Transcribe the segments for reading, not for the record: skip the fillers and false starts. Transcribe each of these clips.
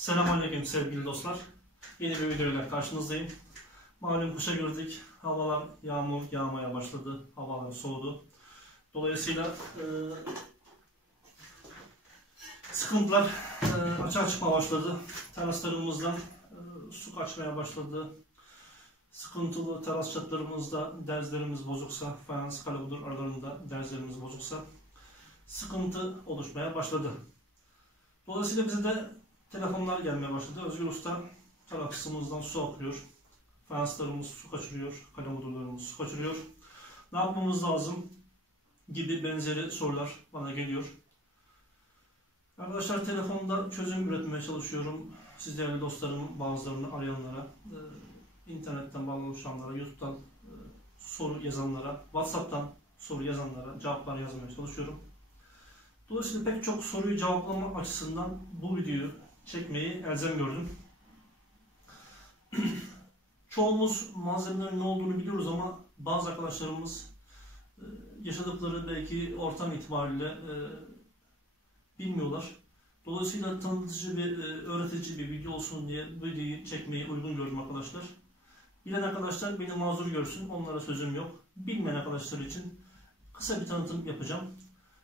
Selamünaleyküm sevgili dostlar. Yeni bir videoyla karşınızdayım. Malum kışa girdik. Havalar yağmur yağmaya başladı. Havalar soğudu. Dolayısıyla sıkıntılar açığa çıkmaya başladı. Teraslarımızdan su kaçmaya başladı. Sıkıntılı teras çatlarımızda derzlerimiz bozuksa, fayans kalabudur aralarında derzlerimiz bozuksa sıkıntı oluşmaya başladı. Dolayısıyla bize de telefonlar gelmeye başladı. Özgür Usta terasımızdan su akıyor. Fayanslarımız su kaçırıyor. Kalemudurlarımız su kaçırıyor. Ne yapmamız lazım gibi benzeri sorular bana geliyor. Arkadaşlar telefonda çözüm üretmeye çalışıyorum. Siz değerli dostlarım bazılarını arayanlara, internetten bağlanmışanlara, YouTube'dan soru yazanlara, WhatsApp'tan soru yazanlara cevaplar yazmaya çalışıyorum. Dolayısıyla pek çok soruyu cevaplama açısından bu videoyu çekmeyi elzem gördüm. Çoğumuz malzemelerin ne olduğunu biliyoruz ama bazı arkadaşlarımız yaşadıkları belki ortam itibariyle bilmiyorlar. Dolayısıyla tanıtıcı bir, öğretici bir video olsun diye bu videoyu çekmeyi uygun gördüm arkadaşlar. Bilen arkadaşlar beni mazur görsün, onlara sözüm yok. Bilmeyen arkadaşlar için kısa bir tanıtım yapacağım.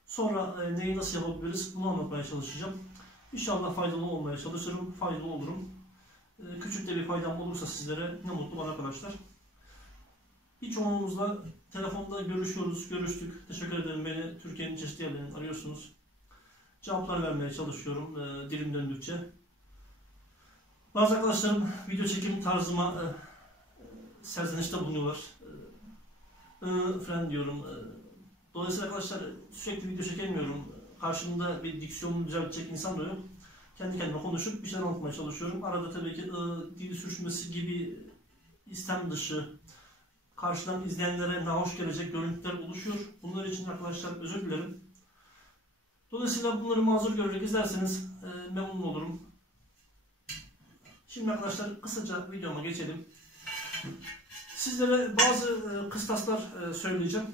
Sonra neyi nasıl yapabiliriz bunu anlatmaya çalışacağım. İnşallah faydalı olmaya çalışırım, faydalı olurum. Küçük de bir faydam olursa sizlere ne mutlu bana arkadaşlar. Birçoğunuzla telefonda görüştük. Teşekkür ederim, beni Türkiye'nin çeşitli yerlerinden arıyorsunuz. Cevaplar vermeye çalışıyorum dilim döndükçe. Bazı arkadaşlarım video çekim tarzıma serzenişte bulunuyorlar. Falan diyorum. Dolayısıyla arkadaşlar sürekli video çekemiyorum. Karşımda bir diksiyonunu düzeltecek insan da yok. Kendi kendime konuşup bir şeyler anlatmaya çalışıyorum. Arada tabii ki dili sürçmesi gibi istem dışı, karşıdan izleyenlere nahoş gelecek görüntüler oluşuyor. Bunlar için arkadaşlar özür dilerim. Dolayısıyla bunları mazur görerek izlerseniz memnun olurum. Şimdi arkadaşlar kısaca videoma geçelim. Sizlere bazı kıstaslar söyleyeceğim.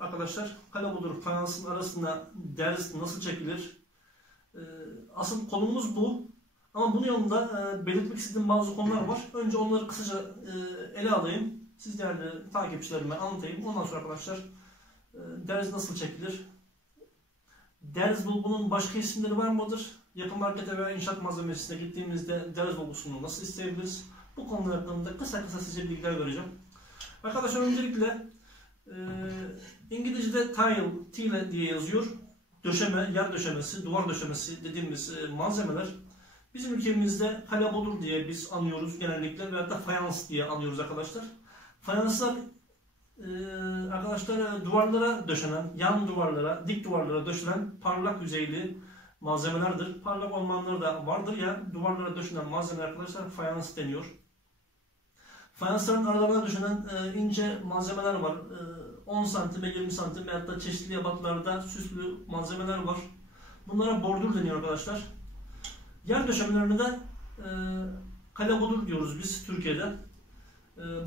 Arkadaşlar kalabudur fayansın arasında derz nasıl çekilir? Asıl konumuz bu. Ama bunun yanında belirtmek istediğim bazı konular var. Önce onları kısaca ele alayım. Siz değerli takipçilerime anlatayım. Ondan sonra arkadaşlar derz nasıl çekilir? Derz bulgunun başka isimleri var mıdır? Yapı markete veya inşaat malzemesine gittiğimizde derz bulgusunu nasıl isteyebiliriz? Bu konular hakkında kısa size bilgiler vereceğim. Arkadaşlar öncelikle İngilizce'de tile diye yazıyor. Döşeme, yer döşemesi, duvar döşemesi dediğimiz malzemeler bizim ülkemizde kalabudur diye biz anıyoruz genellikle veyahut da fayans diye anıyoruz arkadaşlar. Fayanslar arkadaşlar duvarlara döşenen, yan duvarlara, dik duvarlara döşenen parlak yüzeyli malzemelerdir. Parlak olmayanları da vardır ya, duvarlara döşenen malzemeler arkadaşlar fayans deniyor. Fayansların aralarına döşenen ince malzemeler var. 10 santim, 20 santim veyahut da çeşitli ebatlarda süslü malzemeler var. Bunlara bordür deniyor arkadaşlar. Yer döşemelerine de kalabudur diyoruz biz Türkiye'de.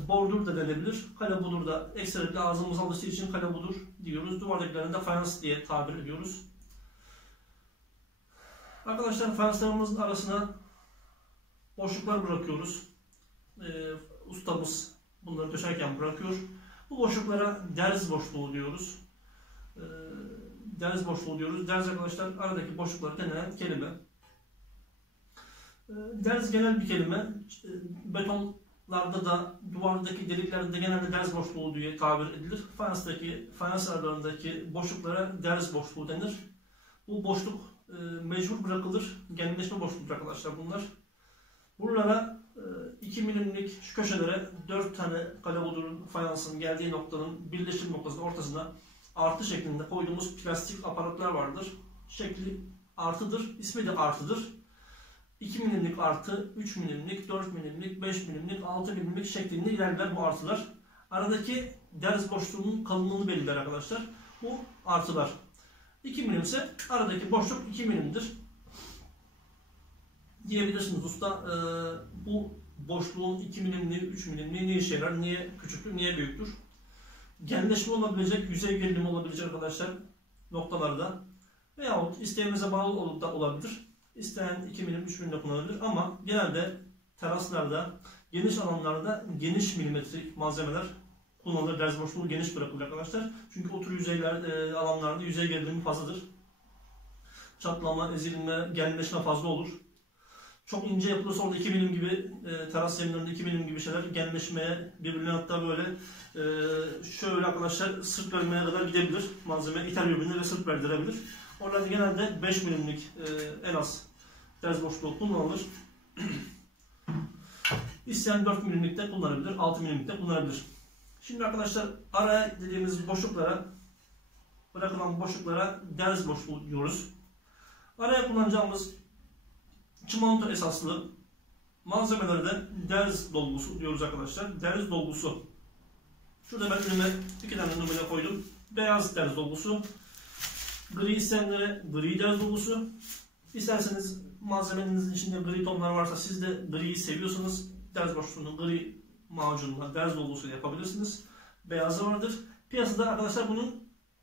Bordür de denebilir. Kalabudur da ekseriyetle ağzımız alıştığı için kalabudur diyoruz. Duvardakilerine de fayans diye tabir ediyoruz. Arkadaşlar fayanslarımızın arasına boşluklar bırakıyoruz. Ustamız bunları döşerken bırakıyor. Bu boşluklara derz boşluğu diyoruz. Derz boşluğu diyoruz. Derz arkadaşlar aradaki boşlukları denilen kelime. Derz genel bir kelime. Betonlarda da duvardaki deliklerde de genelde derz boşluğu diye tabir edilir. Fayans aralarındaki boşluklara derz boşluğu denir. Bu boşluk mecbur bırakılır. Genelleşme boşluğudur arkadaşlar bunlar. Buralara 2 milimlik şu köşelere 4 tane kalabudurun fayansın geldiği noktanın birleşim noktasının ortasına artı şeklinde koyduğumuz plastik aparatlar vardır. Şekli artıdır, ismi de artıdır. 2 milimlik artı, 3 milimlik, 4 milimlik, 5 milimlik, 6 milimlik şeklinde ilerler bu artılar. Aradaki derz boşluğunun kalınlığını belirler arkadaşlar. Bu artılar. 2 milim ise aradaki boşluk 2 milimdir. Diyebilirsiniz usta bu boşluğun 2 milimliği, 3 milimliği ne işe yarar, niye küçüktür, niye büyüktür? Genleşme olabilecek, yüzey gerilimi olabilecek arkadaşlar noktalarda veyahut isteğimize bağlı olup da olabilir. İsteyen 2 milim 3 milim de kullanabilir ama genelde teraslarda, geniş alanlarda geniş milimetrik malzemeler kullanılır. Derz boşluğu geniş bırakılır arkadaşlar. Çünkü otur yüzeyler alanlarda yüzey gerilimi fazladır. Çatlama, ezilme, genleşme fazla olur. Çok ince yapılırsa orada 2 milim gibi teras zeminlerinde 2 milim gibi şeyler genleşmeye, birbirine hatta böyle şöyle arkadaşlar sırt vermeye kadar gidebilir. Malzeme iter birbirine ve sırt verdirebilir. Oralarda genelde 5 milimlik en az derz boşluğu kullanılır. İsteyen 4 milimlik de kullanabilir, 6 milimlik de kullanabilir. Şimdi arkadaşlar ara dediğimiz boşluklara, bırakılan boşluklara derz boşluğu diyoruz. Araya kullanacağımız çimento esaslı malzemelere de derz dolgusu diyoruz arkadaşlar. Derz dolgusu. Şurada ben önüme 2 tane numara koydum. Beyaz derz dolgusu. Gri isteyenlere gri derz dolgusu. İsterseniz malzemenizin içinde gri tonlar varsa siz de griyi seviyorsanız derz boşluğunu gri macunla derz dolgusu yapabilirsiniz. Beyazı vardır. Piyasada arkadaşlar bunun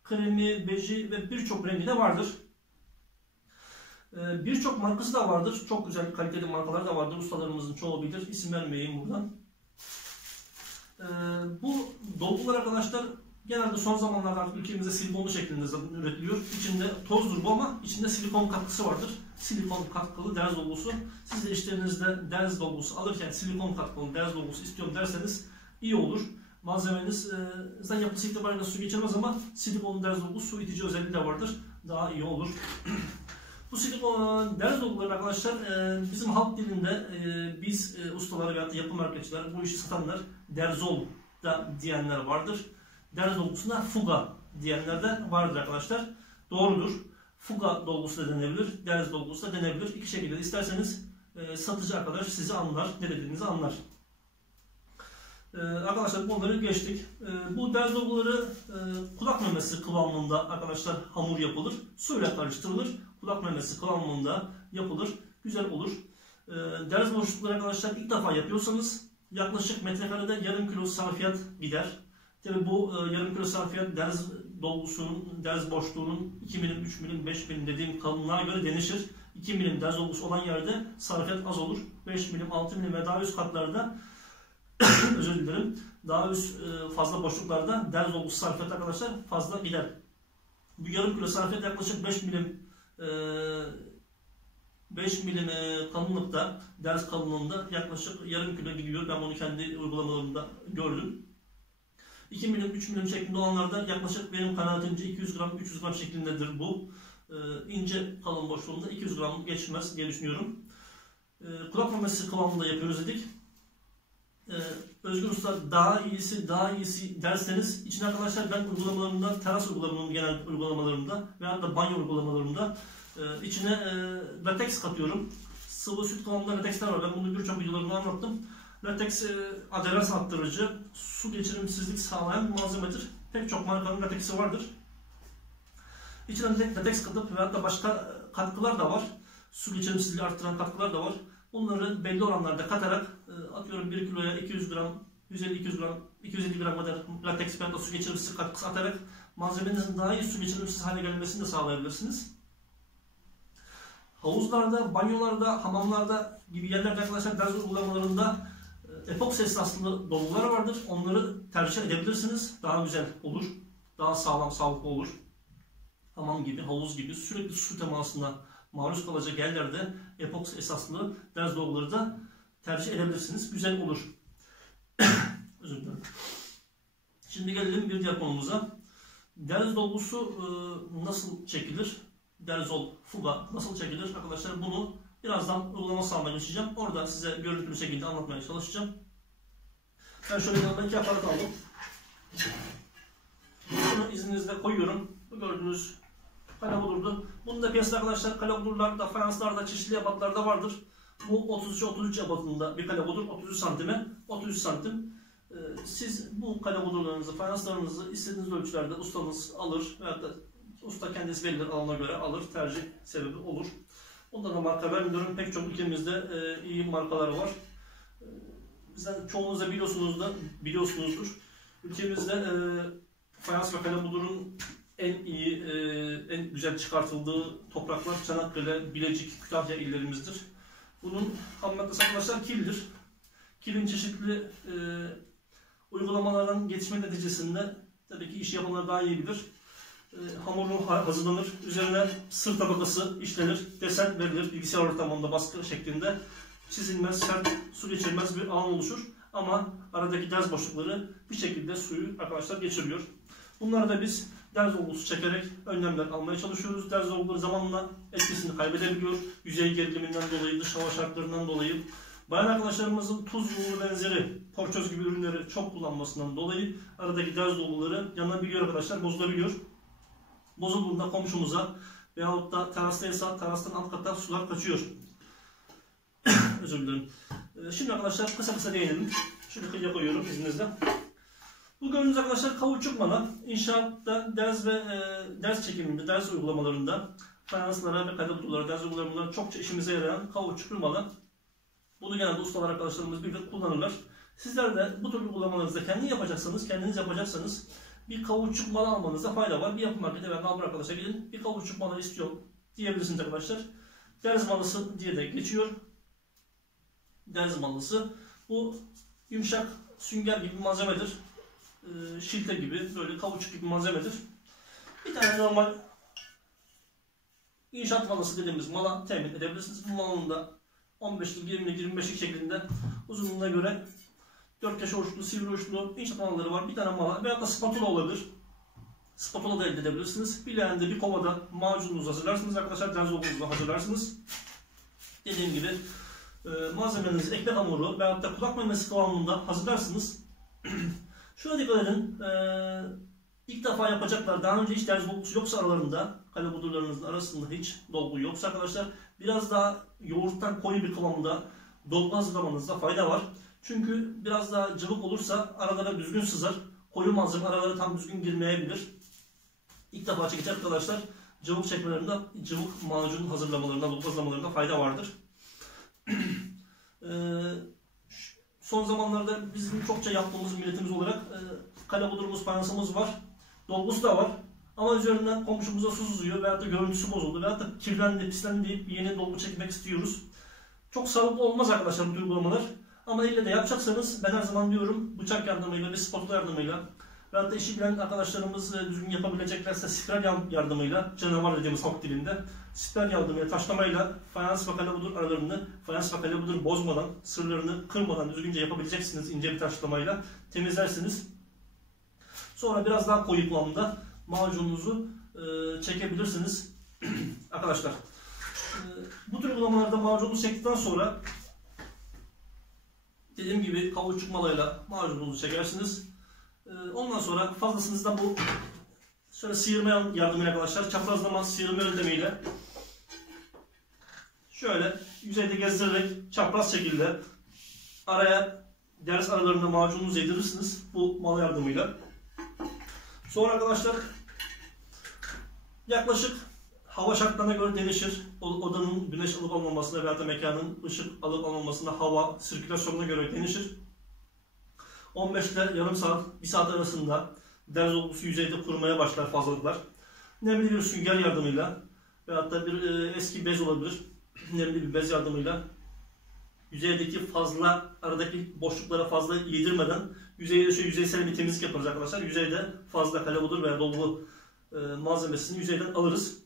kremi, beji ve birçok rengi de vardır. Birçok markası da vardır. Çok güzel kaliteli markalar da vardır. Ustalarımızın çoğu bilir. İsim vermeyeyim buradan. Bu dolgular arkadaşlar genelde son zamanlarda artık ülkemizde silikonlu şeklinde üretiliyor. İçinde tozdur bu ama içinde silikon katkısı vardır. Silikon katkılı derz dolgusu. Siz de işlerinizde derz dolgusu alırken silikon katkılı derz dolgusu istiyorum derseniz iyi olur. Malzemeniz zaten yapısı itibariyle su geçirmez ama silikonlu derz dolgusu su itici özelliği de vardır. Daha iyi olur. Bu silikon derz dolguları arkadaşlar bizim halk dilinde biz ustaları veya yapı marketçiler, bu işi satanlar derzol da diyenler vardır. Derz dolgusuna fuga diyenler de vardır arkadaşlar. Doğrudur. Fuga dolgusu da denebilir, derz dolgusu da denebilir. İki şekilde isterseniz satıcı arkadaş sizi anlar, ne dediğinizi anlar. Arkadaşlar bunları geçtik. Bu derz dolguları kulak memesi kıvamında arkadaşlar hamur yapılır. Suyla karıştırılır. Kulak memesi kıvamında yapılır. Güzel olur. Derz boşlukları arkadaşlar ilk defa yapıyorsanız yaklaşık metrekarede yarım kilo sarfiyat gider. Tabi bu yarım kilo sarfiyat derz dolgusunun, derz boşluğunun 2 milim, 3 milim, 5 milim dediğim kalınlığa göre değişir. 2 milim derz dolgusu olan yerde sarfiyat az olur. 5 milim, 6 milim ve daha üst katlarda özür dilerim. Daha üst fazla boşluklarda derz dolgusu sarfiyat arkadaşlar fazla gider. Bu yarım kilo sarfiyat yaklaşık 5 milim kalınlıkta, derz kalınlığında yaklaşık yarım kilo gidiyor. Ben bunu kendi uygulamalarımda gördüm. 2 milim, 3 milim şeklinde olanlarda yaklaşık benim kanaatimce 200 gram, 300 gram şeklindedir bu. İnce kalın boşluğunda 200 gram geçmez diye düşünüyorum. Kulak memesi kıvamında yapıyoruz dedik. Özgür Usta daha iyisi derseniz içine arkadaşlar ben uygulamalarımda, teras uygulamalarımda, genel uygulamalarımda veya da banyo uygulamalarımda içine lateks katıyorum. Sıvı süt kıvamında lateksler var. Ben bunu birçok videolarımda anlattım. Lateks aderans arttırıcı, su geçirimsizlik sağlayan bir malzemedir. Pek çok markanın lateksi vardır. İçine lateks katıp veya da başka katkılar da var. Su geçirimsizliği arttıran katkılar da var. Bunları belli oranlarda katarak atıyorum 1 kiloya 200 gram, 150-200 gram, 250 gram kadar lateks veya da su geçirimsiz katkısı atarak malzemenizin daha iyi su geçirimsiz hale gelmesini de sağlayabilirsiniz. Havuzlarda, banyolarda, hamamlarda gibi yerlerde arkadaşlar derz uygulamalarında epoksi esaslı dolgular vardır. Onları tercih edebilirsiniz. Daha güzel olur. Daha sağlam, sağlıklı olur. Hamam gibi, havuz gibi sürekli su temasına maruz kalacak yerlerde epoksi esaslı derz dolguları da tercih edebilirsiniz. Güzel olur. Özür dilerim. Şimdi gelelim bir diğer konumuza. Derz dolgusu nasıl çekilir? Derzol, fuga nasıl çekilir? Arkadaşlar bunu birazdan uygulama sağlamaya geçeceğim. Orada size görüntülü şekilde anlatmaya çalışacağım. Ben şöyle yanımda 2 aparat aldım. Bunu izninizle koyuyorum. Bu gördüğünüz kalabudurdu. Bunu da piyasada arkadaşlar kalabudurlarda, fayanslarda, çeşitli ebatlarda vardır. Bu 33 ebatında bir kalabudur. 33 santime 33 santim. Siz bu kalabudurlarınızı, fayanslarınızı istediğiniz ölçülerde ustanız alır veya da usta kendisi belirler, alana göre alır, tercih sebebi olur. Ondan da marka vermiyorum. Pek çok ülkemizde iyi markaları var. Bizden çoğunuz da biliyorsunuzdur. Ülkemizde fayans ve kalabudurun en iyi, en güzel çıkartıldığı topraklar Çanakkale, Bilecik, Kütahya illerimizdir. Bunun ham maddesi arkadaşlar kildir. Kilin çeşitli uygulamalardan geçme neticesinde tabii ki iş yapanlar daha iyi bilir. Hamuru hazırlanır, üzerine sır tabakası işlenir, desen verilir, bilgisayar ortamında baskı şeklinde çizilmez, sert, su geçirmez bir alan oluşur. Ama aradaki derz boşlukları bir şekilde suyu arkadaşlar geçiriyor. Bunları da biz derz dolgusu çekerek önlemler almaya çalışıyoruz. Derz dolguları zamanla etkisini kaybedebiliyor. Yüzey geriliminden dolayı, dış hava şartlarından dolayı. Bayan arkadaşlarımızın tuz, yumru benzeri, porçöz gibi ürünleri çok kullanmasından dolayı aradaki derz dolguları yanabiliyor arkadaşlar, bozulabiliyor. Bozulduğunda komşumuza veyahut da terastaysa terastan alt katta sular kaçıyor. Özür dilerim. Şimdi arkadaşlar kısa değinelim. Şunu kıyıya koyuyorum izninizle. Bu gördüğünüz arkadaşlar kauçuk mala. İnşaatta derz ve derz çekiminde, derz uygulamalarında fayanslara ve kalıplara, derz uygulamalarında çokça işimize yarayan kauçuklu mala. Bunu genelde ustalar arkadaşlarımız birlikte kullanırlar. Sizler de bu tür uygulamalarınızda kendiniz yapacaksanız bir kauçuk malı almanızda fayda var. Bir yapı markete veya nalbur arkadaşa gidin, bir kauçuk malı istiyorum diyebilirsiniz arkadaşlar. Derz malısı diye de geçiyor. Derz malısı. Bu yumuşak sünger gibi bir malzemedir. Şilte gibi, böyle kauçuk gibi bir malzemedir. Bir tane normal inşaat malısı dediğimiz mala temin edebilirsiniz. Bu malın da 15'lik, 20'lik, 25'lik şeklinde uzunluğuna göre 4 köşe uçlu, sivri uçlu inşaat malaları var. Bir tane mala veyahut da spatula olabilir. Spatula da elde edebilirsiniz. Bir leğende, bir kovada macununuzu hazırlarsınız arkadaşlar. Derz dolgunuzu hazırlarsınız. Dediğim gibi malzemenizi ekmek hamuru veyahut da kulak memesi kıvamında hazırlarsınız. Şuna dikkat edin. İlk defa yapacaklar. Daha önce hiç derz dolgusu yoksa aralarında, kale budurlarınızın arasında hiç dolgu yoksa arkadaşlar biraz daha yoğurttan koyu bir kıvamda dolgu hazırlamanızda fayda var. Çünkü biraz daha cıvık olursa aralara düzgün sızar. Koyu malzeme aralara tam düzgün girmeyebilir. İlk defa çekecek arkadaşlar cıvık çekmelerinde, cıvık macun hazırlamalarında, dolgu hazırlamalarında fayda vardır. Son zamanlarda bizim çokça yaptığımız milletimiz olarak kale budurumuz, fayansımız var. Dolgusu da var. Ama üzerinden komşumuza su sızıyor veyahut da görüntüsü bozuldu veyahut da kirlendi, pislendi deyip yeni dolgu çekmek istiyoruz. Çok sağlıklı olmaz arkadaşlar bu uygulamalar. Ama ille de yapacaksanız ben her zaman diyorum bıçak yardımıyla, bir spatula yardımıyla veyahut da işi bilen arkadaşlarımız düzgün yapabileceklerse spiral yardımıyla, canavar dediğimiz halk dilinde, spiral yardımıyla, taşlamayla fayans ve kale budur aralarını, fayans ve kale budur bozmadan, sırlarını kırmadan düzgünce yapabileceksiniz ince bir taşlamayla temizlersiniz. Sonra biraz daha koyu kıvamda macununuzu çekebilirsiniz arkadaşlar. Bu tür uygulamalarda macununuzu çektikten sonra dediğim gibi kauçuk malayla macununuzu çekersiniz. Ondan sonra fazlasınız da bu şöyle sıyırma yardımıyla arkadaşlar, çaprazlama sıyırma yöntemiyle şöyle yüzeyde gezdirerek çapraz şekilde araya derz aralarında macununuzu yedirirsiniz bu mal yardımıyla. Sonra arkadaşlar yaklaşık hava şartlarına göre değişir. Odanın güneş alıp almamasına veya da mekanın ışık alıp almamasına, hava sirkülasyonuna göre değişir. 15 ile yarım saat, 1 saat arasında derz dolgusu yüzeyde kurumaya başlar fazlalıklar. Nemli bir sünger yardımıyla veyahut da bir eski bez olabilir. Nemli bir bez yardımıyla yüzeydeki fazla, aradaki boşluklara fazla yedirmeden yüzeyde şöyle yüzeysel bir temizlik yaparız arkadaşlar. Yüzeyde fazla kale budur veya dolgu malzemesini yüzeyden alırız.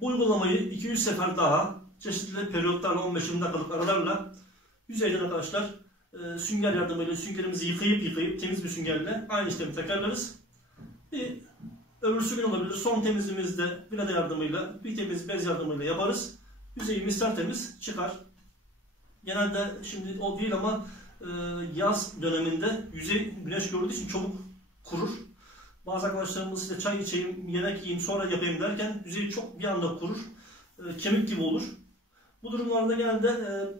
Bu uygulamayı 200 sefer daha çeşitli periyotlarla 15-20 dakikalık aralarla yüzeyden arkadaşlar sünger yardımıyla süngerimizi yıkayıp temiz bir süngerle aynı işlemi tekrarlarız. Öbürsü gün olabilir. Son temizliğimizde vilada yardımıyla, bir temiz bez yardımıyla yaparız. Yüzeyimiz tertemiz çıkar. Genelde şimdi o değil ama yaz döneminde yüzey güneş gördüğü için çabuk kurur. Bazı arkadaşlarımız işte çay içeyim, yemek yiyeyim, sonra yapayım derken yüzey çok bir anda kurur. Kemik gibi olur. Bu durumlarda genelde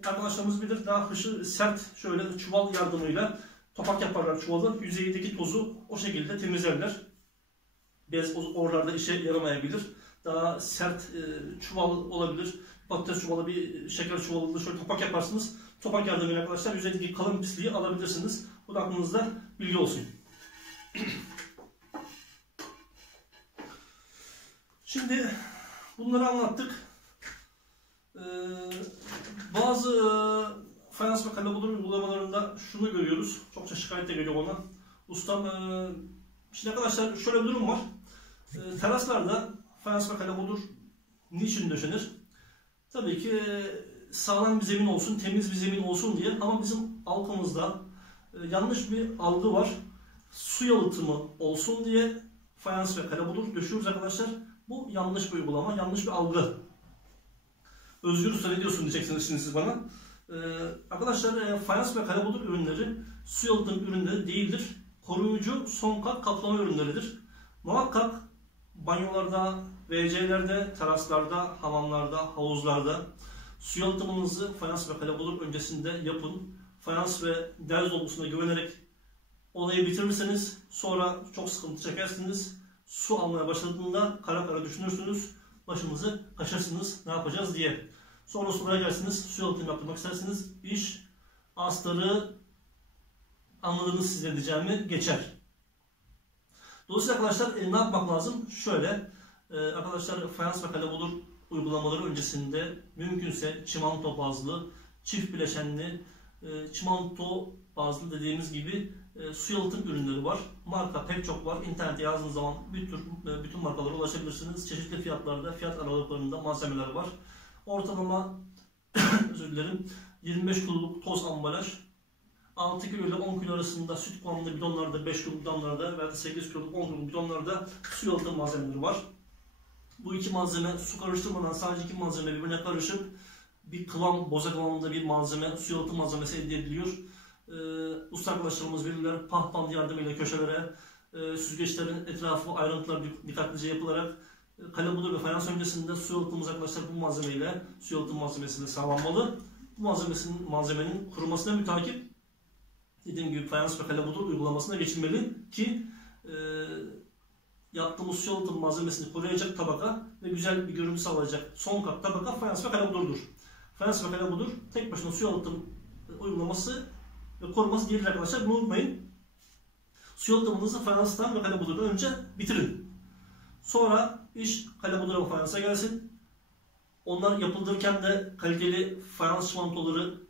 arkadaşlarımız bilir, daha hışı sert şöyle çuval yardımıyla topak yaparlar çuvalı. Yüzeydeki tozu o şekilde temizlerler. Bez oralarda işe yaramayabilir. Daha sert çuval olabilir. Patates çuvalı, bir şeker çuvalı şöyle topak yaparsınız. Topak yardımıyla arkadaşlar yüzeydeki kalın pisliği alabilirsiniz. Bu da aklınızda bilgi olsun. Şimdi bunları anlattık. Bazı fayans ve kalebudur uygulamalarında şunu görüyoruz. Çokça şikayet de geliyor ona. Ustam, şimdi arkadaşlar şöyle bir durum var. Teraslarda fayans ve kalebudur niçin döşenir? Tabii ki sağlam bir zemin olsun, temiz bir zemin olsun diye, ama bizim halkımızda yanlış bir algı var. Su yalıtımı olsun diye fayans ve kalebudur döşüyoruz arkadaşlar. Bu yanlış bir uygulama, yanlış bir algı. Özgür Usta ne diyorsun diyeceksiniz şimdi siz bana. Arkadaşlar fayans ve kalebudur ürünleri su yalıtım ürünleri değildir. Koruyucu son kat kaplama ürünleridir. Muhakkak banyolarda, WC'lerde, teraslarda, hamamlarda, havuzlarda su yalıtımınızı fayans ve kalebudur öncesinde yapın. Fayans ve derz dolgusuna güvenerek olayı bitirirseniz sonra çok sıkıntı çekersiniz. Su almaya başladığında kara kara düşünürsünüz. Başınızı kaşırsınız ne yapacağız diye. Sonra buraya gelsiniz, su yalıtımı yaptırmak isterseniz iş astarı, anladığınız size diyeceğimi, geçer. Dolayısıyla arkadaşlar ne yapmak lazım? Şöyle arkadaşlar, fayans ve kalebudur uygulamaları öncesinde mümkünse çimento bazlı, çift bileşenli, çimento bazlı dediğimiz gibi su yalıtım ürünleri var. Marka pek çok var. İnternete yazdığınız zaman bütün markalara ulaşabilirsiniz. Çeşitli fiyatlarda, fiyat aralıklarında malzemeler var. Ortalama özür dilerim, 25 kiloluk toz ambalaj, 6 kilo ile 10 kilo arasında süt kıvamında bidonlarda, 5 kiloluk bidonlarda veya 8 kiloluk 10 kiloluk bidonlarda su yalıtım malzemeleri var. Bu iki malzeme su karıştırmadan sadece iki malzeme birbirine karışıp bir kıvam, boza kıvamında bir malzeme, su yalıtım malzemesi elde ediliyor. Usta arkadaşlarımız bilirler, pahpand yardımıyla köşelere, süzgeçlerin etrafı, ayrıntılar dikkatlice yapılarak kalebudur ve fayans öncesinde su yalıtımımız arkadaşlar bu malzemeyle, su yalıtım malzemesiyle sağlanmalı. Bu malzemenin kurumasına mütakip dediğim gibi fayans ve kalebudur uygulamasına geçilmeli ki yaptığımız su yalıtım malzemesini koruyacak tabaka ve güzel bir görüntü sağlayacak son kat tabaka fayans ve kalebudurdur. Fayans ve kalebudur tek başına su yalıtım uygulaması ve koruması değildir arkadaşlar. Bunu unutmayın. Su yalıtımınızı fayanstan ve kalebudurdan önce bitirin. Sonra iş kalebudura ve fayansa gelsin. Onlar yapıldırken de kaliteli fayans çimentoları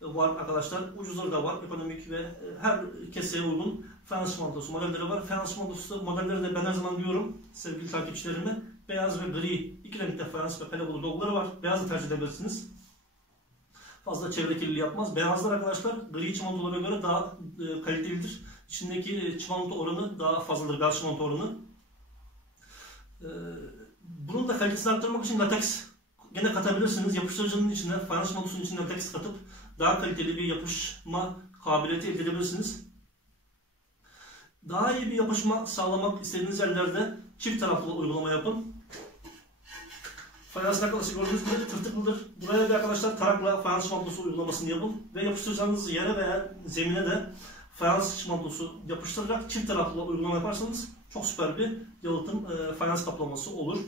var arkadaşlar. Ucuzları da var. Ekonomik ve her keseye uygun fayans çimentosu modelleri var. Fayans çimentosu modelleri de ben her zaman diyorum sevgili takipçilerime, beyaz ve gri iki renkte fayans ve kalebudur dolguları var. Beyazı tercih edebilirsiniz. Fazla çevre kirliliği yapmaz. Beyazlar arkadaşlar gri çimentolara göre daha kalitelidir. İçindeki çimento oranı daha fazladır. Beyaz çimento oranı. Bunun da kalitesini arttırmak için lateks gene katabilirsiniz. Yapıştırıcının içine, fayans çimentosunun içine lateks katıp daha kaliteli bir yapışma kabiliyeti elde edebilirsiniz. Daha iyi bir yapışma sağlamak istediğiniz yerlerde çift taraflı uygulama yapın. Fayans arkadaşlar gördüğünüz gibi tırtıklıdır. Buraya bir arkadaşlar tarakla fayans çimentosu uygulamasını yapın ve yapıştıracağınız yere veya zemine de fayans çimentosu yapıştırarak çift taraflı uygulama yaparsanız çok süper bir yalıtım fayans kaplaması olur.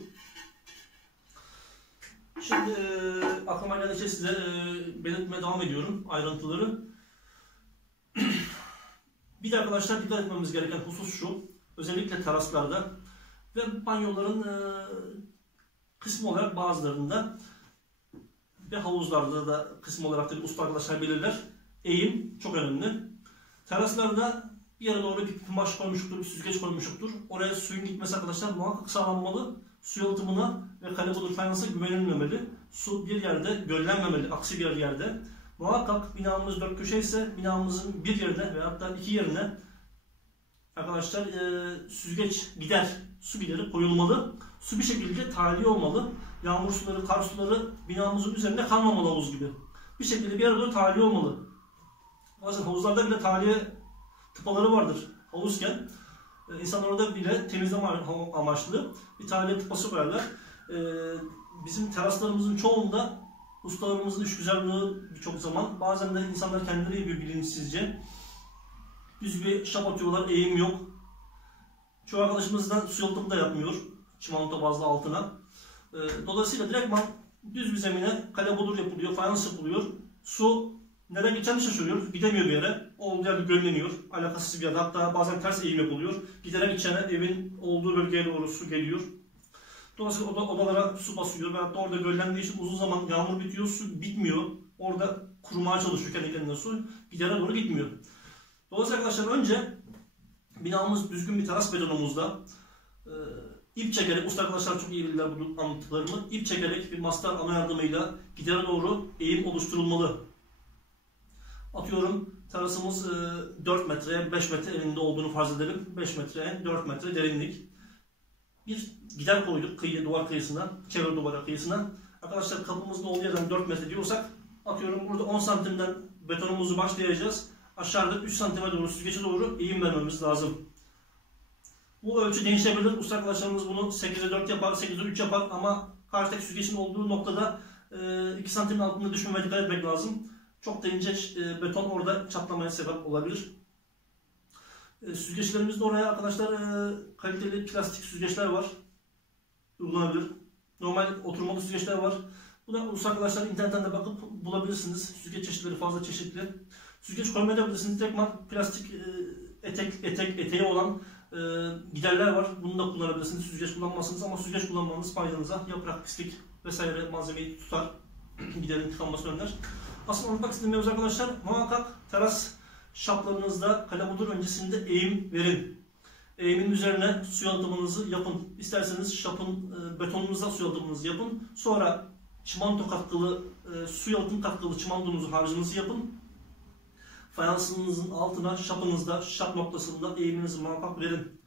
Şimdi aklıma geldikçe size belirtmeye devam ediyorum ayrıntıları. Bir de arkadaşlar dikkat etmemiz gereken husus şu. Özellikle teraslarda ve banyoların kısmı olarak bazılarında ve havuzlarda da kısmı olarak da usta arkadaşlar belirler. Eğim çok önemli. Teraslarda bir yere doğru bir kumaş koymuştur, bir süzgeç koymuştur. Oraya suyun gitmesi arkadaşlar muhakkak sağlanmalı. Su yalıtımına ve kalebudur fayansa güvenilmemeli. Su bir yerde göllenmemeli, aksi bir yerde. Muhakkak binamız dört köşe ise binamızın bir yerine veya hatta iki yerine arkadaşlar süzgeç gider, su gideri koyulmalı. Su bir şekilde tahliye olmalı. Yağmur suları, kar suları binamızın üzerinde kalmamalı havuz gibi. Bir şekilde bir yere doğru tahliye olmalı. Bazen havuzlarda bile tahliye tıpaları vardır havuzken. İnsanlar orada bile temizleme amaçlı bir tahliye tıpası koyarlar. Bizim teraslarımızın çoğunda ustalarımızın işgüzarlığı birçok zaman, bazen de insanlar kendileri yapıyor bilinçsizce. Düz bir şap atıyorlar, eğim yok. Çoğu arkadaşımızdan su yalıtımı da yapmıyor, çimento bazlı altına. Dolayısıyla direktman düz bir zemine kalebudur yapılıyor, fayans yapılıyor. Su nereye gideceğini şaşırıyor, gidemiyor bir yere. Olduğu yerde gölleniyor, alakasız bir yerde. Hatta bazen ters eğim yapılıyor. Giderek içine evin olduğu bölgeye doğru su geliyor. Dolayısıyla odalara su basıyor ve hatta orada göllendiği için uzun zaman yağmur bitiyor, su bitmiyor. Orada kurumaya çalışıyor kendi kendine su. Gidere doğru gitmiyor. Dolayısıyla arkadaşlar önce binamız düzgün bir teras betonumuzda ip çekerek, usta arkadaşlar çok iyi bilirler bu anlattıklarımı, ip çekerek bir mastar ana yardımıyla gidere doğru eğim oluşturulmalı. Atıyorum terasımız 4 metreye 5 metre eninde olduğunu farz edelim. 5 metreye 4 metre derinlik. Bir gider koyduk duvar kıyısına, çevre duvara kıyısına. Arkadaşlar kapımızın olduğu yerden 4 metre diyorsak, atıyorum burada 10 santimden betonumuzu başlayacağız. Aşağıda 3 santime doğru, süzgece doğru eğim vermemiz lazım. Bu ölçü değişebilir. Usta arkadaşlarımız bunu 8'e 4 yapar, 8'e 3 yapar ama karşıdaki süzgecin olduğu noktada 2 santimin altında düşmemeye dikkat etmek lazım. Çok da ince beton orada çatlamaya sebep olabilir. Süzgeçlerimizde oraya arkadaşlar kaliteli plastik süzgeçler var. Uygulanabilir. Normal oturmalı süzgeçler var. Buna usta arkadaşlar internetten de bakıp bulabilirsiniz. Süzgeç çeşitleri fazla çeşitli. Süzgeç koymayabilirsiniz. Tekman plastik eteği olan giderler var. Bunu da kullanabilirsiniz. Süzgeç kullanmazsınız ama süzgeç kullanmanız faydanıza. Yaprak, pislik vesaire malzemeyi tutar. Giderin tıkanmasını önler. Aslında unutmak istediğimiz arkadaşlar, muhakkak teras şaplarınızda kalabudur öncesinde eğim verin. Eğimin üzerine su yalıtımınızı yapın. İsterseniz şapın betonunuzda su yalıtımınızı yapın. Sonra çimento katkılı, su yalıtım katkılı çimentonuzu harcınızı yapın. Fayansınızın altına şapınızda, şap noktasında eğiminizi muhakkak verin.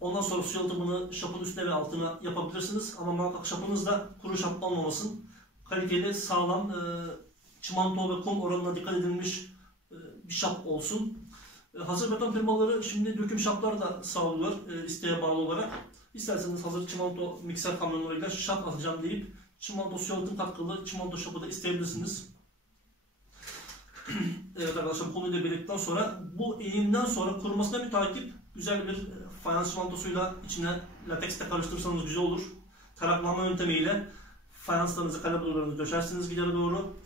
Ondan sonra su yalıtımını şapın üstüne ve altına yapabilirsiniz. Ama muhakkak şapınızda kuru şap olmamasın. Kaliteli, sağlam, çimento ve kum oranına dikkat edilmiş bir şap olsun. Hazır beton firmaları şimdi döküm şaplar da sağlıyorlar isteğe bağlı olarak. İsterseniz hazır çimento mikser kamyonlarıyla şap atacağım deyip çimento su yalıtım katkılı çimento şapı da isteyebilirsiniz. Evet arkadaşlar, konuyla belirttikten sonra bu eğimden sonra kurumasına bir takip güzel bir fayans çimentosuyla içine lateks de karıştırırsanız güzel olur. Taraklama yöntemiyle fayanslarınızı, kalaburalarınızı döşersiniz gidere doğru.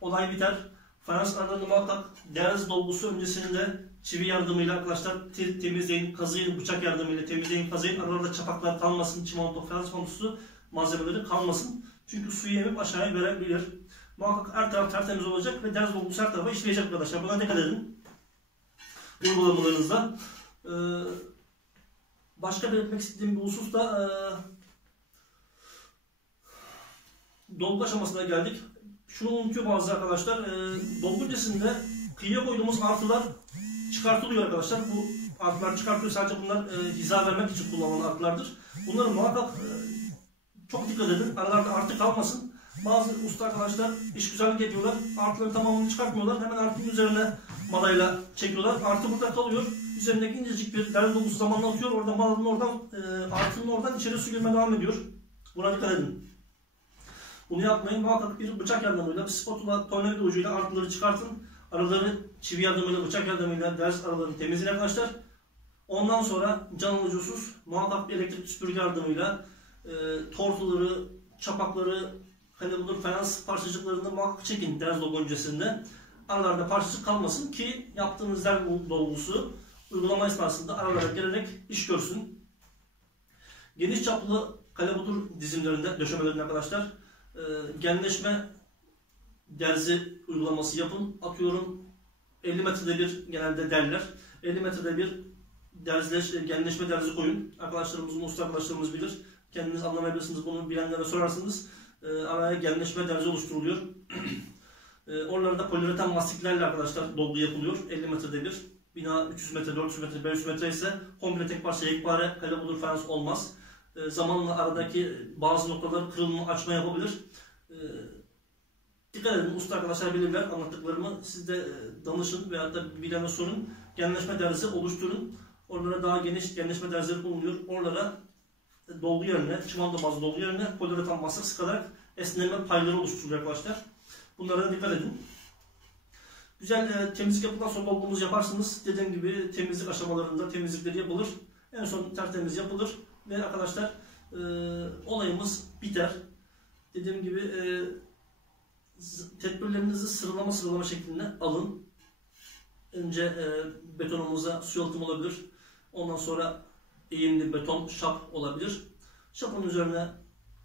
Olay biter. Fayans aralarında muhakkak derz dolgusu öncesinde çivi yardımıyla arkadaşlar temizleyin, kazıyın, bıçak yardımıyla temizleyin, kazıyın. Aralarda çapaklar kalmasın, çimento, fayans çimentosu malzemeleri kalmasın. Çünkü suyu emip aşağıya verebilir. Muhakkak her taraf tertemiz olacak ve derz dolgusu her tarafa işleyecek arkadaşlar. Buna dikkat edin. Uygulamalarınızda. Başka belirtmek istediğim bir husus da dolgu aşamasına geldik. Şunu unutuyor bazı arkadaşlar. Dolgu öncesinde kıyıya koyduğumuz artılar çıkartılıyor arkadaşlar. Bu artılar çıkartılıyor. Sadece bunlar hiza vermek için kullanılan artılardır. Bunları muhakkak çok dikkat edin. Aralarda artı kalmasın. Bazı usta arkadaşlar iş güzellik ediyorlar. Artıların tamamını çıkartmıyorlar. Hemen artının üzerine malayla çekiyorlar. Artı burada kalıyor. Üzerindeki incecik bir derz dolgusu zamanla atıyor. Orada malanın oradan, artının oradan içeri su girmeye devam ediyor. Buna dikkat edin. Bunu yapmayın. Muhakkak bir bıçak yardımıyla, bir spatula, tornavida ucuyla artıları çıkartın. Araları çivi yardımıyla, bıçak yardımıyla derz aralarını temizleyin arkadaşlar. Ondan sonra can alıcısız muhakkak bir elektrik süpürge yardımıyla tortuları, çapakları, kalebudur, fayans parçacıklarını muhakkak çekin derz dolgu öncesinde. Aralarda parçacık kalmasın ki yaptığınız derz dolgusu uygulama esnasında aralara gelerek iş görsün. Geniş çaplı kalebudur dizimlerinde, döşemelerinde arkadaşlar genleşme derzi uygulaması yapın. Atıyorum 50 metrede bir genelde derler. 50 metrede bir genleşme derzi koyun. Arkadaşlarımız, usta arkadaşlarımız bilir. Kendiniz anlamayabilirsiniz. Bunu bilenlere sorarsınız. Araya genleşme derzi oluşturuluyor. Oralarda poliüretan lastiklerle arkadaşlar dolgu yapılıyor. 50 metrede bir. Bina 300 metre, 400 metre, 500 metre ise komple tek parça yekpare kalebudur fayans olmaz. Zamanla aradaki bazı noktaları kırılma, açma yapabilir. Dikkat edin, usta arkadaşlar bilirler anlattıklarımı. Siz de danışın veyahut da bilene sorun. Genleşme derzi oluşturun. Oralara daha geniş genleşme derzileri bulunuyor. Oralara dolgu yerine, çimento bazlı dolgu yerine poliüretan basık sıkarak esneme payları oluşturuyor arkadaşlar. Bunlara dikkat edin. Güzel temizlik yaptıktan sonra dolgumuzu yaparsınız. Dediğim gibi temizlik aşamalarında temizlikleri yapılır. En son tertemiz yapılır. Ve arkadaşlar olayımız biter. Dediğim gibi tedbirlerinizi sıralama şeklinde alın. Önce betonumuza su yalıtım olabilir. Ondan sonra eğimli beton şap olabilir. Şaponun üzerine,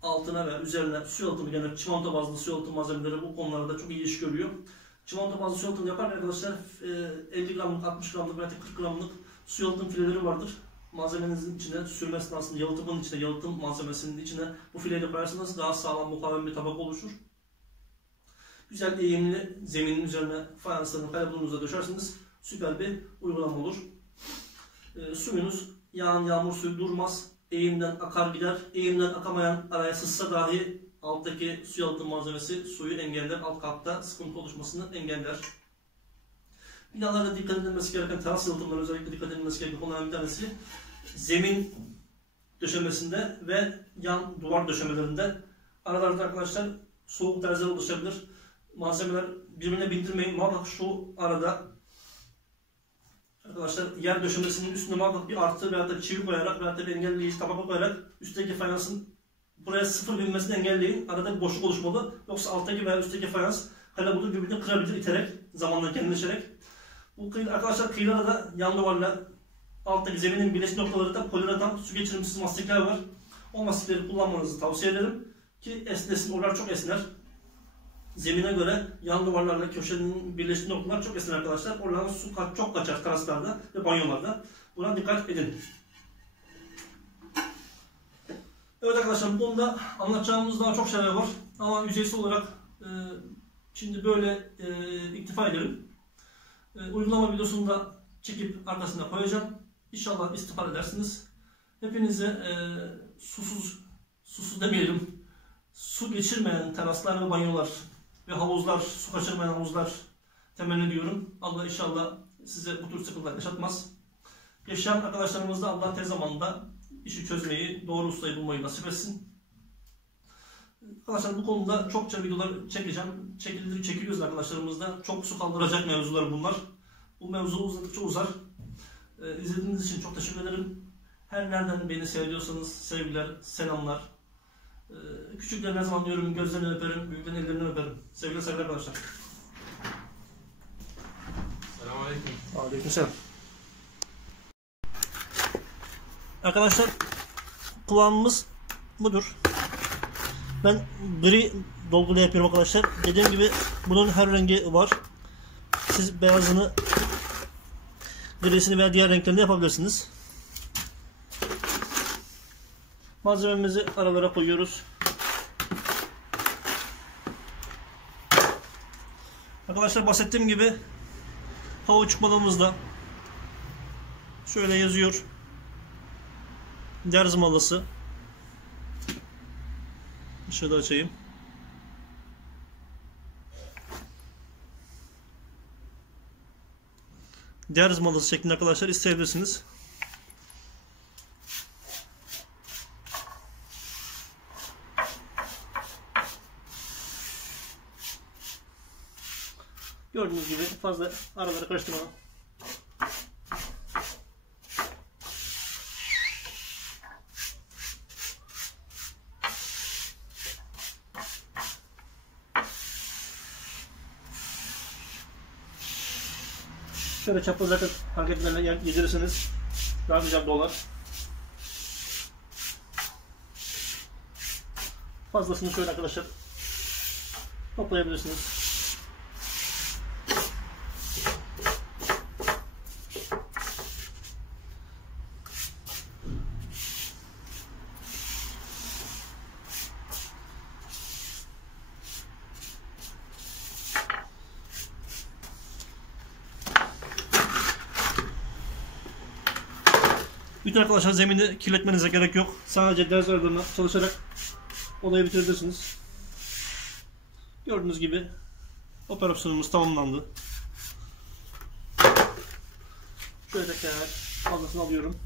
altına ve üzerine su yalıtımı, yani çimento bazlı su yalıtım malzemeleri bu konularda çok iyi iş görüyor. Çimento bazlı su yalıtımı yaparken arkadaşlar 50 gramlık, 60 gramlık veya 40 gramlık su yalıtım fileleri vardır. Malzemenizin içine, sürme esnasında yalıtımın içine, yalıtım malzemesinin içine bu fileyi koyarsanız daha sağlam, mukavemet bir tabak oluşur. Güzel eğimli zeminin üzerine fayanslarını kalabulunuza döşerseniz süper bir uygulama olur. Suyunuz, yağan yağmur suyu durmaz. Eğimden akar gider. Eğimden akamayan araya sızsa dahi alttaki su yalıtım malzemesi suyu engeller. Alt katta sıkıntı oluşmasını engeller. Binalarda dikkat edilmesi gereken, teras yalıtımları özellikle dikkat edilmesi gereken konulardan bir tanesi zemin döşemesinde ve yan duvar döşemelerinde aralarda arkadaşlar soğuk derzler oluşabilir. Malzemeler birbirine bindirmeyin. Muhakkak şu arada arkadaşlar yer döşemesinin üstüne muhakkak bir artı veya da çivi koyarak veya da bir engelleyici tabaka koyarak üstteki fayansın buraya sıfır binmesini engelleyin. Arada bir boşluk oluşmalı. Yoksa alttaki veya üstteki fayans kalabulu birbirini kırabilir iterek, zamanla kendinleşerek. Bu arkadaşlar kıyılara da yan duvarla alttaki zeminin birleşik noktaları da poliuretan su geçirimsiz mastikler var. O mastikleri kullanmanızı tavsiye ederim ki esnesin. Oralar çok esner. Zemine göre yan duvarlarla köşenin birleşik noktalar çok esner arkadaşlar. Oradan su çok kaçar teraslarda ve banyolarda. Buna dikkat edin. Evet arkadaşlar, bu konuda anlatacağımız daha çok şeyler var. Ama yüzeysel olarak şimdi böyle iktifa edelim. Uygulama videosunu da çekip arkasına koyacağım. İnşallah istifade edersiniz. Hepinize susuz demeyelim, su geçirmeyen teraslar ve banyolar ve havuzlar, su kaçırmayan havuzlar temenni ediyorum. Allah inşallah size bu tür sıkıntılar yaşatmaz. Yaşayan arkadaşlarımız da Allah tez zamanda işi çözmeyi, doğru ustayı bulmayı nasip etsin. Arkadaşlar bu konuda çokça videolar çekeceğim. Çekiliyoruz arkadaşlarımızda. Çok su kaldıracak mevzular bunlar. Bu mevzu uzadıkça uzar. İzlediğiniz için çok teşekkür ederim. Her nereden beni seviyorsanız sevgiler, selamlar. Küçükler ne zaman diyorum gözlerini öperim, büyüklerin ellerini öperim. Sevgili saygılar arkadaşlar. Selamünaleyküm. Aleykümselam. Arkadaşlar kıvamımız budur. Ben gri dolguyla yapıyorum arkadaşlar. Dediğim gibi bunun her rengi var. Siz beyazını, grisini veya diğer renklerini yapabilirsiniz. Malzememizi aralara koyuyoruz. Arkadaşlar bahsettiğim gibi havuç balığımızda şöyle yazıyor. Derz malası. Şöyle açayım. Derz malası şeklinde arkadaşlar isteyebilirsiniz. Gördüğünüz gibi fazla araları karıştırmadan. Şöyle çaprazlarla hareketlerle yedirirseniz daha güzel dolar. Fazlasını şöyle arkadaşlar toplayabilirsiniz. Bütün arkadaşlar zemini kirletmenize gerek yok. Sadece derz aralarına çalışarak olayı bitirebilirsiniz. Gördüğünüz gibi operasyonumuz tamamlandı. Şöyle tekrar fazlasını alıyorum.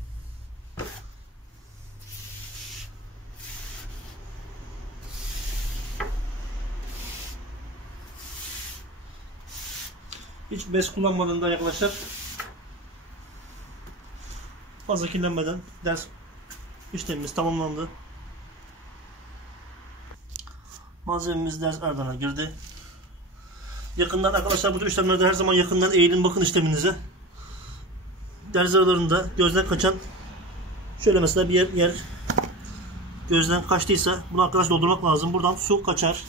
Hiç bez kullanmadığında arkadaşlar fazla kirlenmeden ders işlemimiz tamamlandı. Malzememiz ders ardına girdi. Yakından arkadaşlar bu tür işlemlerde her zaman yakından eğilin bakın işleminize. Ders aralarında gözden kaçan şöyle mesela bir yer gözden kaçtıysa bunu arkadaş doldurmak lazım. Buradan su kaçar.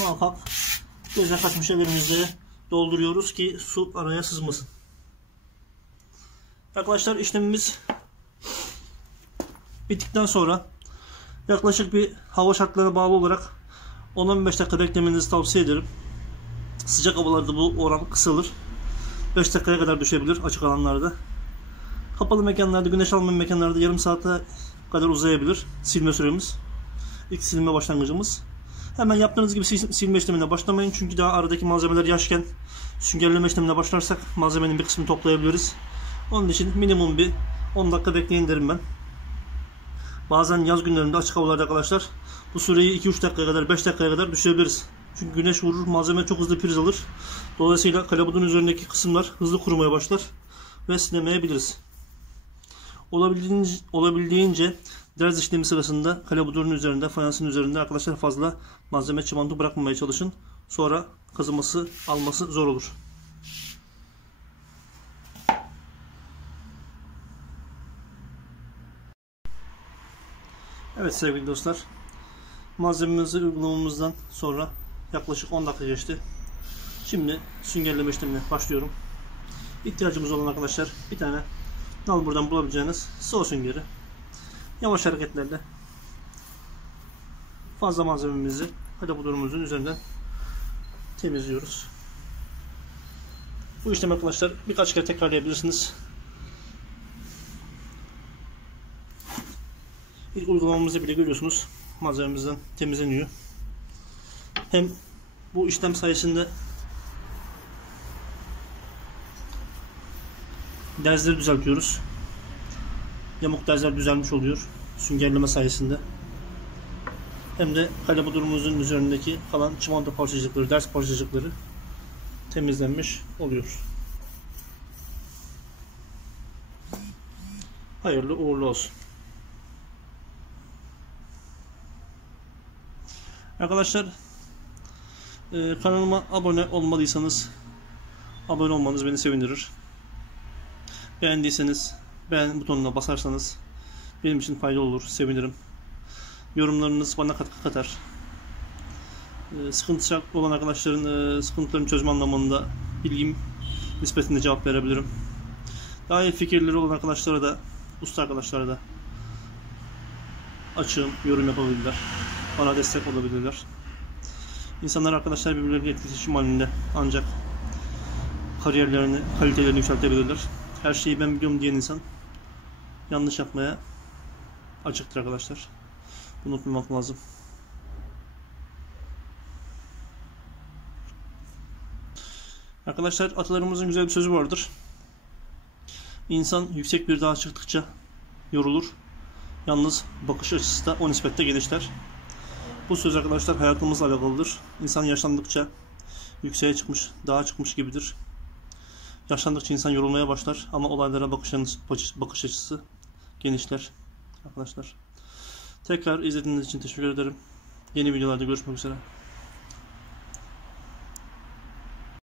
Muhakkak gözden kaçmış yerlerimizde dolduruyoruz ki su araya sızmasın. Arkadaşlar işlemimiz bittikten sonra yaklaşık bir hava şartlarına bağlı olarak 10-15 dakika beklemenizi tavsiye ederim. Sıcak havalarda bu oran kısalır. 5 dakikaya kadar düşebilir açık alanlarda. Kapalı mekanlarda, güneş almayan mekanlarda yarım saate kadar uzayabilir silme süremiz. İlk silme başlangıcımız. Hemen yaptığınız gibi silme işlemine başlamayın. Çünkü daha aradaki malzemeler yaşken süngerleme işlemine başlarsak malzemenin bir kısmını toplayabiliriz. Onun için minimum bir 10 dakika bekleyin derim ben. Bazen yaz günlerinde açık havalarda arkadaşlar bu süreyi 2-3 dakikaya kadar 5 dakikaya kadar düşürebiliriz. Çünkü güneş vurur, malzeme çok hızlı priz alır. Dolayısıyla kalabudun üzerindeki kısımlar hızlı kurumaya başlar ve silemeyebiliriz. Olabildiğince derz işlemi sırasında kalabudunun üzerinde, fayansın üzerinde arkadaşlar fazla malzeme çimento bırakmamaya çalışın. Sonra kazıması, alması zor olur. Evet sevgili dostlar, malzememizi uygulamamızdan sonra yaklaşık 10 dakika geçti. Şimdi süngerleme işlemine başlıyorum. İhtiyacımız olan arkadaşlar bir tane buradan bulabileceğiniz sıvı süngeri. Yavaş hareketlerle fazla malzememizi kalabudurumuzun üzerinden temizliyoruz. Bu işlemi arkadaşlar birkaç kere tekrarlayabilirsiniz. İlk uygulamamızı bile görüyorsunuz. Malzememizden temizleniyor. Hem bu işlem sayesinde derzleri düzeltiyoruz. Yamuk derzler düzelmiş oluyor süngerleme sayesinde. Hem de kalabudurumuzun üzerindeki kalan çimento parçacıkları, derz parçacıkları temizlenmiş oluyor. Hayırlı uğurlu olsun. Arkadaşlar kanalıma abone olmadıysanız abone olmanız beni sevindirir. Beğendiyseniz beğen butonuna basarsanız benim için faydalı olur, sevinirim. Yorumlarınız bana katkı katar. Sıkıntısı olan arkadaşların sıkıntılarını çözme anlamında bilgim nispetinde cevap verebilirim. Daha iyi fikirleri olan arkadaşlara da, usta arkadaşlara da açığım, yorum yapabilirler. Bana destek olabilirler. İnsanlar arkadaşlar birbirleriyle iletişim halinde ancak kariyerlerini, kalitelerini yükseltebilirler. Her şeyi ben biliyorum diyen insan yanlış yapmaya açıktır arkadaşlar. Bunu unutmamak lazım. Arkadaşlar atalarımızın güzel bir sözü vardır. İnsan yüksek bir dağa çıktıkça yorulur. Yalnız bakış açısı da o nispette genişler. Bu söz arkadaşlar hayatımızla alakalıdır. İnsan yaşlandıkça yükseğe çıkmış, dağa çıkmış gibidir. Yaşlandıkça insan yorulmaya başlar ama olaylara bakış açısı genişler arkadaşlar. Tekrar izlediğiniz için teşekkür ederim. Yeni videolarda görüşmek üzere.